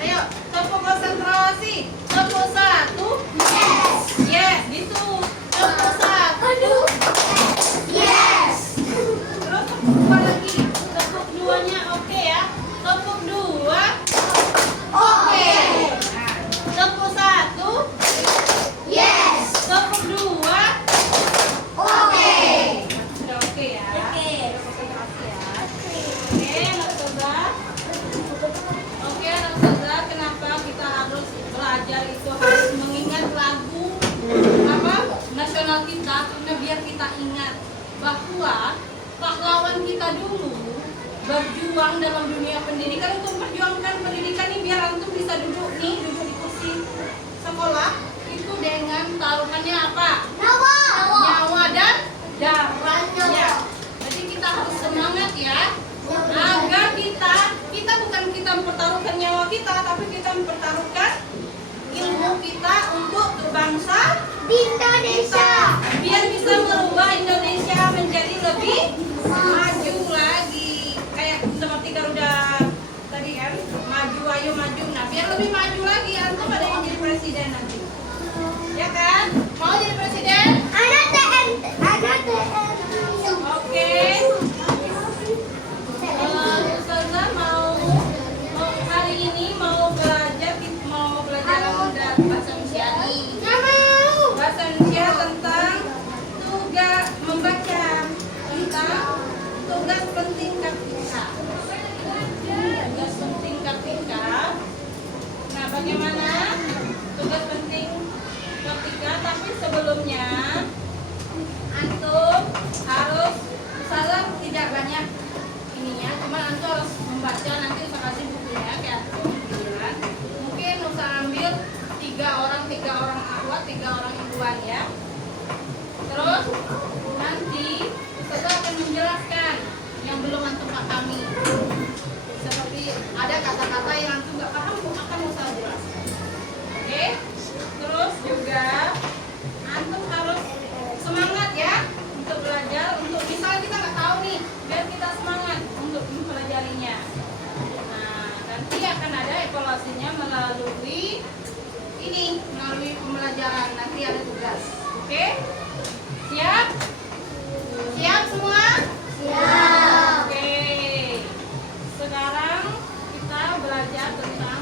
Ayo, tepuk konsentrasi. Tepuk satu. Yes. Yes, gitu. Tepuk satu. Yes. Terus tepuk dua lagi. Tepuk duanya oke ya. Tepuk dua. Oke. Nah, tepuk satu. Yes. Tepuk dua. Oke. Sudah oke ya. Oke. Konsentrasi ya. Oke, anak saudara. Oke, anak saudara, kenapa kita harus belajar itu harus mengingat lagu apa nasional kita, karena biar kita ingat bahwa pahlawan kita dulu berjuang dalam dunia pendidikan untuk memperjuangkan pendidikan ini biar antum bisa duduk di kursi sekolah itu dengan taruhannya apa? Nyawa. Nyawa dan darahnya. Jadi kita harus semangat ya. Agar kita bukan kita mempertaruhkan nyawa kita, tapi kita mempertaruhkan ilmu kita untuk bangsa Indonesia. biar bisa merubah Indonesia menjadi lebih maju lagi. Kayak seperti Garuda tadi kan, maju ayo maju. Nah, biar lebih maju lagi antum ada yang jadi presiden nanti. Ya kan? Mau jadi presiden? Ada TN. Oke. Ustazah mau hari ini mau belajar bahasa Indonesia nih. Nggak mau. Bahasa Indonesia tentang tugas membaca tentang tugas penting KPK. Tugas penting KPK. Nah, bagaimana tugas penting KPK? Tapi sebelumnya antum harus salam tidak banyak ininya, cuma antum harus membaca. Nanti usah kasih bukunya kayak antum bilang. Mungkin usah ambil tiga orang akhwat, 3 orang ibuan ya. Terus nanti Ustazah akan menjelaskan yang belum antum pahami. Seperti ada kata-kata yang antum nggak paham, akan Ustazah jelaskan. Oke? Terus juga antum harus semangat ya untuk belajar. Untuk misalnya kita nggak tahu nih, biar kita semangat untuk mempelajarinya. Nah, nanti akan ada evaluasinya melalui pembelajaran. Nanti ada tugas. Oke? Siap? Siap semua? Siap. Oke. Sekarang kita belajar tentang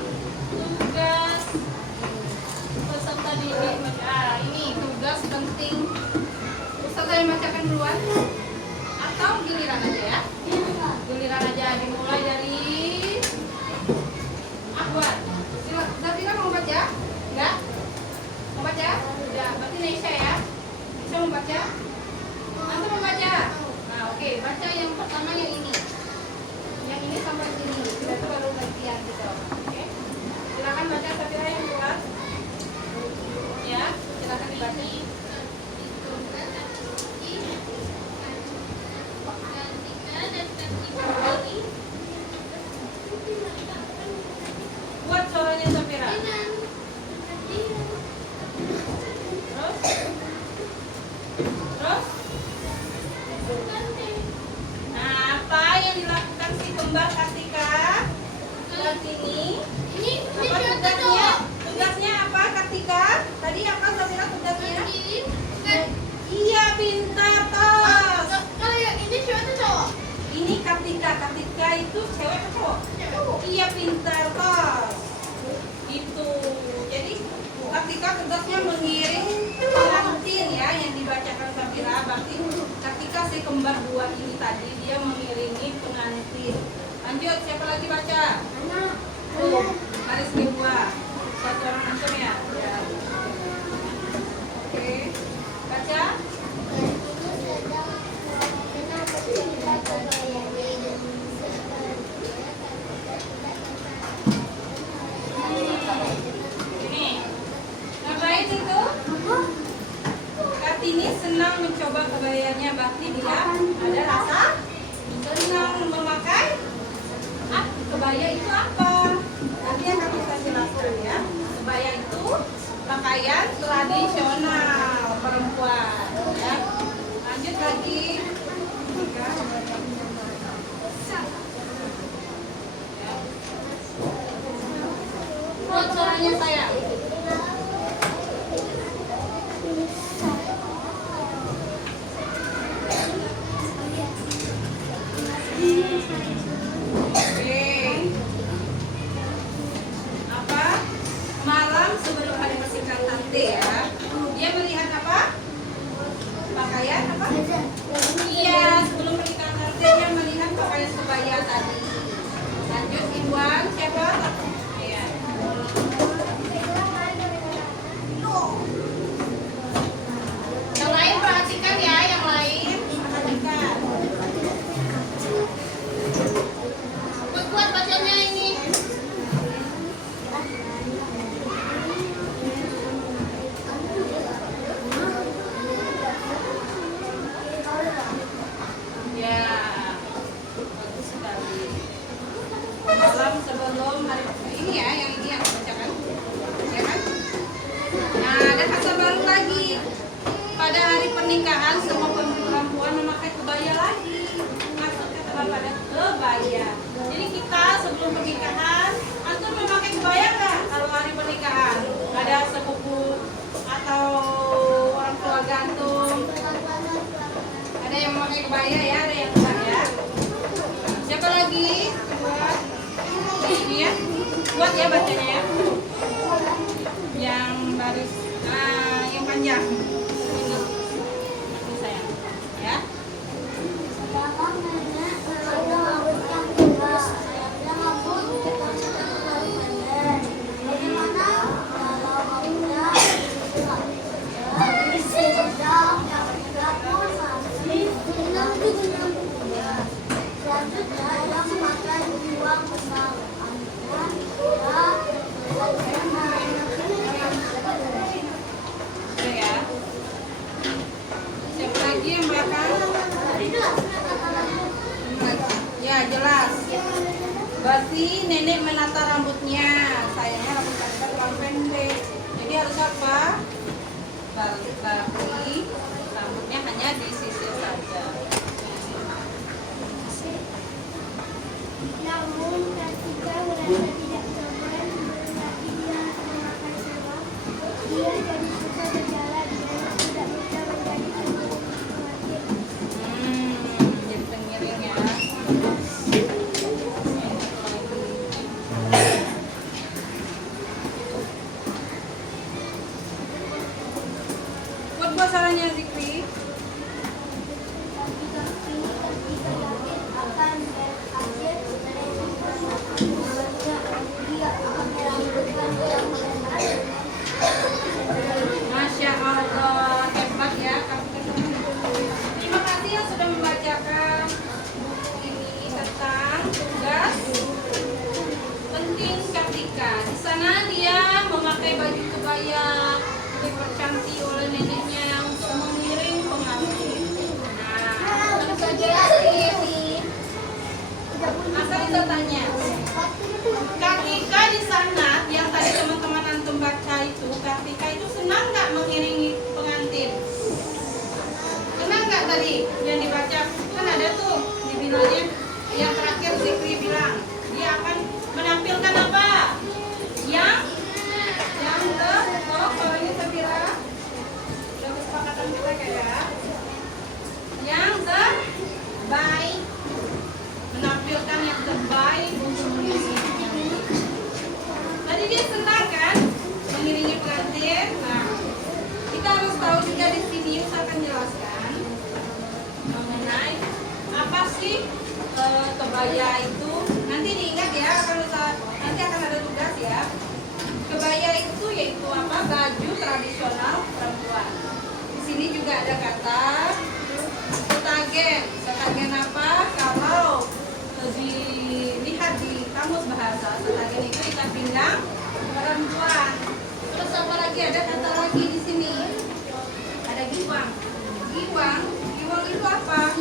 tugas peserta didik. Ini tugas penting. Ustazah yang bacakan duluan atau giliran aja ya? Giliran aja, dimulai dari Ahwat. Zafira mau baca? Enggak? Mau baca? Udah, berarti Nesha ya? Bisa membaca? Antum membaca? Nah, oke, baca yang pertama yang ini. Yang ini sampai sini. Sudah itu baru gantian gitu. Oke. Silakan baca Zafira yang keluar. Ya, silakan dibaca. Buat suaranya Zafira. Terus? Nah, apa yang dilakukan si kembar Kartika? Lihat sini. Apa tugasnya? Tugasnya apa Kartika? Tadi apa Zafira tugasnya? Iya, pintar tos. Kalau yang ini cewek atau cowok? Ini Kartika. Kartika itu cewek atau cowok? Iya, pintar tos. Gitu. Jadi Kartika tugasnya mengiring pengantin ya yang dibacakan Zafira. Berarti Kartika si kembar 2 ini tadi dia mengiringi pengantin. Lanjut, siapa lagi baca? Baris kedua. Satu orang antum ya? Ya. Oke. Baca. Ini. Ngapain itu? Kartini senang mencoba kebayanya. Berarti dia ada rasa senang memakai kebaya itu apa? Nanti akan kita jelaskan ya. Kebaya itu pakaian tradisional perempuan ya. Lanjut lagi. Buat suaranya sayang. Oke. Apa? Malam sebelum hari bersihkan tante ya. Dia melihat apa? Pakaian apa? Iya, sebelum pernikahan tante dia melihat pakaian kebaya tadi. Lanjut Iwan, siapa? Iya. Yang lain perhatikan ya, yang lain perhatikan. Kuat-kuat bacanya ini. Ya, bagus sekali. Malam sebelum hari ini ya, yang ini yang bacakan, ya kan? Nah, ada kata baru lagi. Pada hari pernikahan semua perempuan memakai kebaya lagi. Maksud kata baru ada kebaya. Jadi kita sebelum pernikahan, antum memakai kebaya nggak? Kalau hari pernikahan ada sepupu atau orang keluarga antum. Ada yang memakai kebaya ya, ada yang enggak ya. Siapa lagi? Buat ini ya. Buat ya bacanya ya. Yang baris, nah yang panjang. Ini sayang. Ya. Oke ya. Siapa lagi yang belakang? Ya jelas. Berarti nenek menata rambutnya. Sayangnya rambut kita terlalu pendek. Jadi harus apa? Balik rambutnya hanya disisir saja. Namun ketika merasa tidak nyaman, berarti dia memakai seragam. Dia jadi susah berjalan dan tidak bisa menjadi khawatir. Jadi tengiring ya. Buat pasarannya Zikri. Kaki-kaki ketika yakin akan berhasil dia akan melanjutkan yang benar. Masya Allah, hebat ya. Terima kasih yang sudah membacakan buku ini tentang tugas penting Kartika. Di sana dia memakai baju kebaya, dipercantik oleh neneknya untuk mengiring pengantin. Nah, tentu saja ini. Asal kita tanya, Kartika di sana yang tadi teman-teman antum baca itu, Kartika itu senang nggak mengiringi pengantin? Senang nggak tadi yang dibaca? Kan ada tuh dibilangnya yang terakhir Zikri bilang dia akan menampilkan apa? Yang kalau ini Sabira udah kesepakatan kita kayak yang terbaik, menampilkan yang terbaik untuk mengiringi. Tadi dia senang kan mengiringi pengantin. Nah, kita harus tahu juga di sini saya akan jelaskan mengenai apa sih kebaya itu. Nanti diingat ya, nanti akan ada tugas ya. Kebaya itu yaitu apa? Baju tradisional perempuan. Di sini juga ada kata setagen. Setagen apa? Kalau dilihat di kamus bahasa, setagen itu ikat pinggang perempuan. Terus apa lagi? Ada kata lagi di sini. Ada giwang. Giwang itu apa?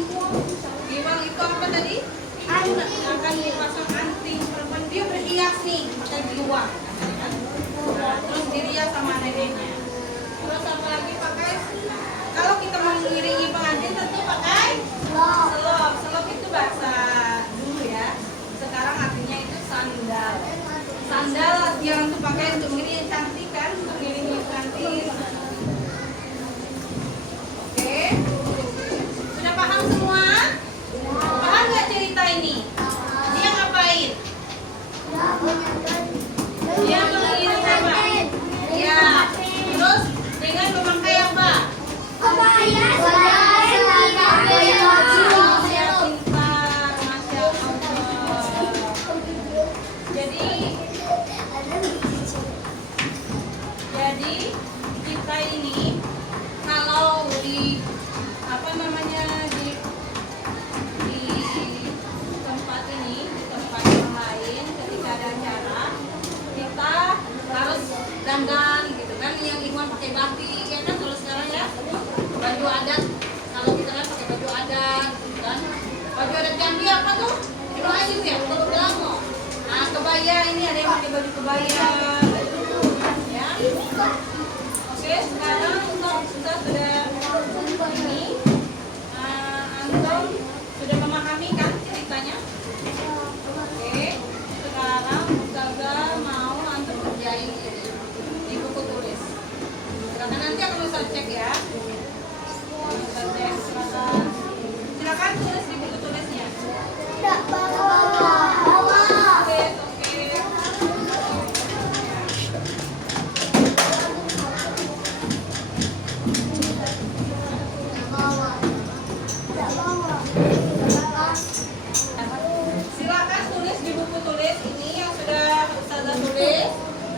Giwang itu apa tadi? Akan dipasang anting perempuan, dia berhias nih pakai giwang. Nah, terus dirias sama neneknya. Terus apa lagi pakai? Kalau kita mengiringi pengantin tentu pakai selop. Selop itu bahasa dulu ya. Sekarang artinya itu sandal. Sandal yang dipakai untuk ngiring yang cantik kan, untuk ngiring yang cantik. Oke, sudah paham semua? Paham nggak cerita ini? Dia ngapain? Dia mengiring apa? Ya, terus dengan memakai apa? Kebaya. Jadi kita ini kalau di apa namanya di tempat ini, di tempat yang lain ketika ada acara kita harus dandan gitu kan, yang Iwan pakai batik ya kan, kalau sekarang ya baju adat, kalau kita kan pakai baju adat gitu kan. Baju adat Jambi apa tuh? Itu aja ya, kalau Belamo. Nah, kebaya ini ada yang pakai baju kebaya. Ya. Oke, sekarang kita sudah ini. Antum sudah memahami kan ceritanya? Oke, sekarang Ustazah mau antum kerjain ini di buku tulis. Silakan, nanti akan Ustaz cek ya. Ustaz cek, silakan. Silakan tulis di buku tulisnya. Tidak bawa. Oke. Silakan tulis di buku tulis ini yang sudah Ustazah tulis.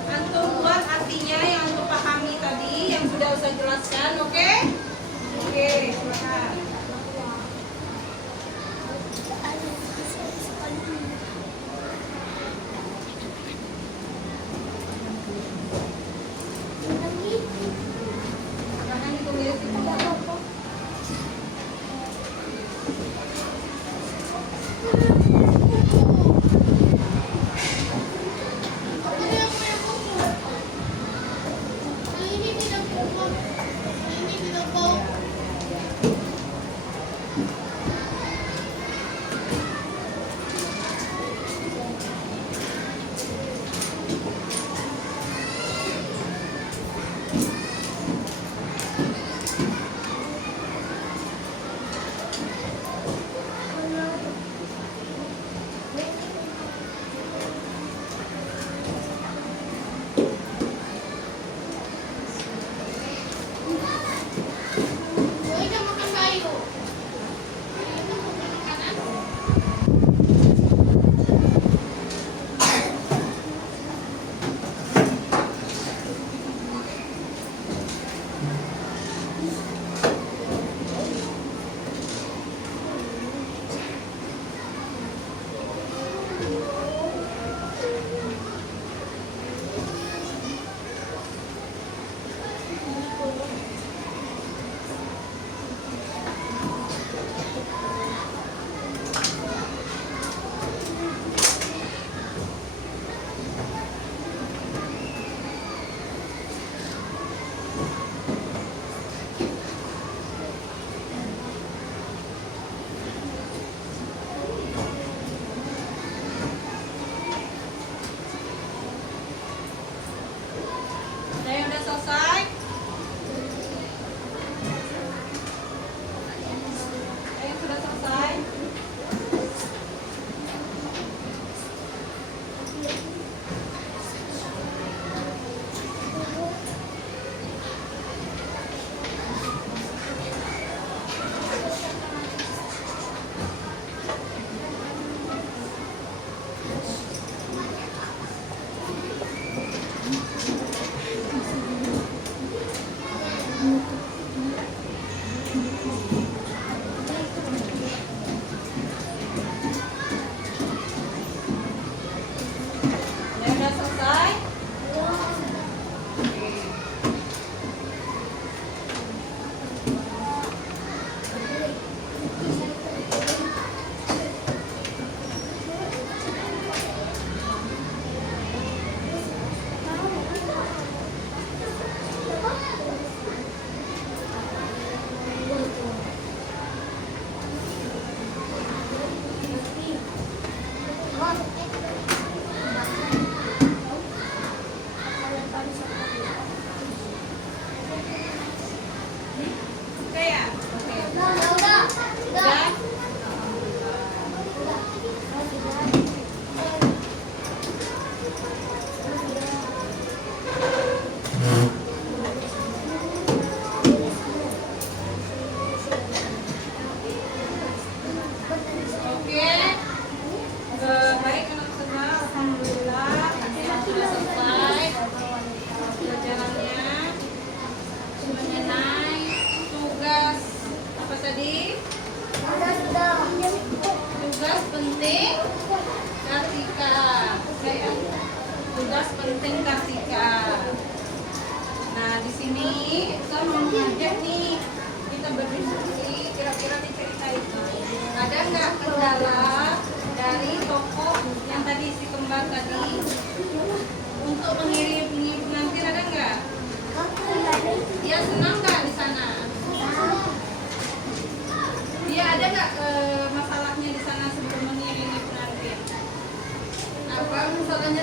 Antum buat artinya yang antum pahami tadi, yang sudah Ustazah jelaskan, oke? Oke, silakan. Silakan ditulis di buku.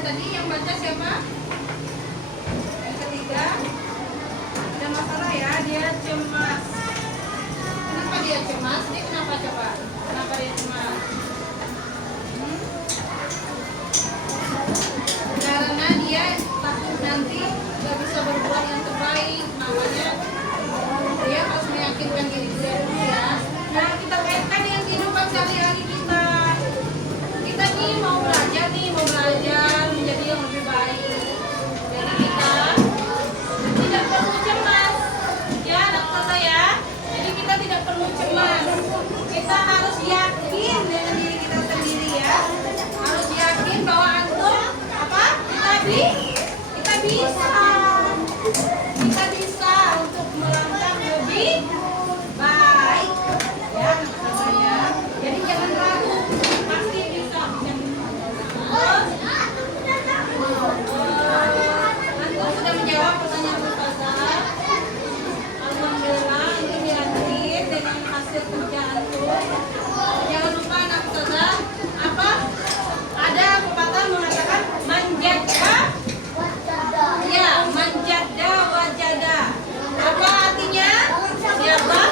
tadi yang baca siapa? Yang ketiga. Ada masalah ya, dia cemas. Kenapa dia cemas? Dia kenapa coba? Kenapa dia cemas? Karena dia takut nanti nggak bisa berbuat yang terbaik, makanya dia harus meyakinkan diri dia dulu ya. Nah, kita kaitkan dengan kehidupan sehari-hari kita. Kita nih mau belajar menjadi yang lebih baik. Jadi kita tidak perlu cemas, ya anak saya. Jadi kita tidak perlu cemas. Kita harus yakin dengan diri kita sendiri ya. Harus yakin bahwa antum apa? Kita bisa untuk melangkah lebih baik ya anak saya. Jadi jangan ragu, pasti bisa. Antum sudah menjawab pertanyaan Ustazah. Alhamdulillah antum yakin dengan hasil kerja antum. Jangan lupa anak Ustazah, apa? Ada pepatah mengatakan manjada. Ya, manjada wajada. Apa artinya? Siapa?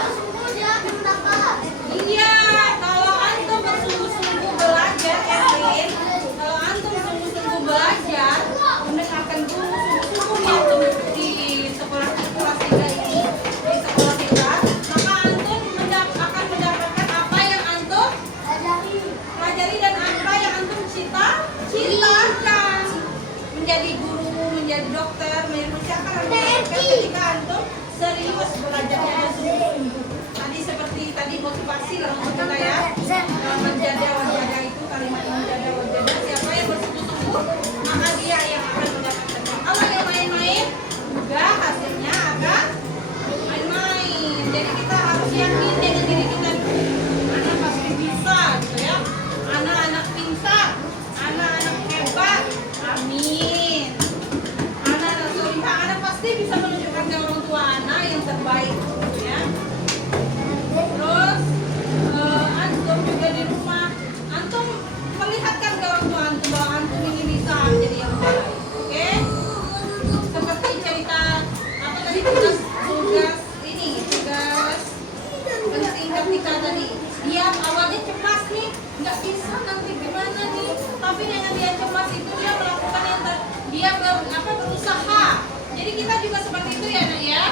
Iya, kalau antum bersungguh-sungguh belajar, Erwin, kalau antum sungguh-sungguh belajar, mendengarkan guru sungguh-sungguh nih antum di sekolah kelas 3 ini, di sekolah kita, maka antum akan mendapatkan apa yang antum pelajari dan apa yang antum cita-citakan. Menjadi guru, menjadi dokter, menjadi siapa ketika antum serius belajarnya dan sungguh-sungguh. Tadi seperti tadi motivasi lah untuk kita ya. Menjadi wajah itu kalimat menjadi wajah. Siapa yang bersungguh-sungguh maka dia yang akan mendapatkan. Kalau yang main-main juga hasilnya akan main-main. Jadi kita harus yakin dengan diri kita. Anak pasti bisa gitu ya. Anak-anak pintar, anak-anak hebat. Amin. Anak-anak solihah, anak pasti bisa menunjukkan ke orang tua anak yang terbaik ya. Terus antum juga di rumah, antum melihatkan ke orang tua antum bahwa antum ini bisa menjadi yang baik. Oke? Seperti cerita apa tadi tugas penting ketika tadi dia awalnya cemas nih, nggak bisa nanti gimana nih, tapi dengan dia cemas itu dia melakukan yang berusaha. Jadi kita juga seperti itu ya nak ya.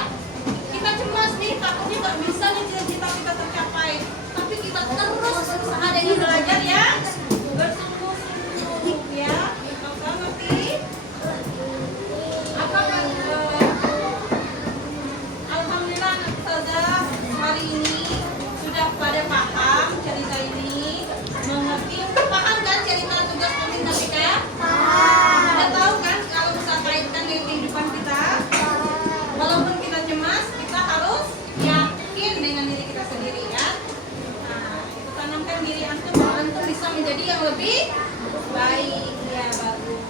Kita cemas nih, takutnya nggak bisa nih cita-cita kita tercapai, tapi kita terus berusaha dan belajar ya, bersungguh-sungguh ya. Maka ngerti apa kan? Alhamdulillah anak Ustazah hari ini sudah pada paham cerita ini, mengerti, paham kan cerita tugas penting kita ya? Sudah tahu kan kalau bisa kaitkan dengan kehidupan kita. Walaupun kita cemas, kita harus yakin dengan diri kita sendiri ya. Nah, itu tanamkan diri antum bahwa antum bisa menjadi yang lebih baik ya, bagus.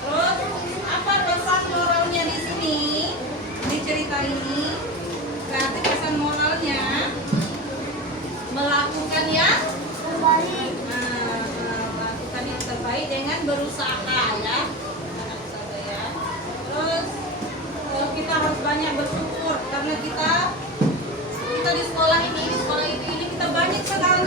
Terus apa pesan moralnya di sini di cerita ini? Berarti pesan moralnya melakukan yang terbaik. Nah, melakukan yang terbaik dengan berusaha ya, anak saya ya. Terus kita harus banyak bersyukur karena kita di sekolah ini kita banyak sekali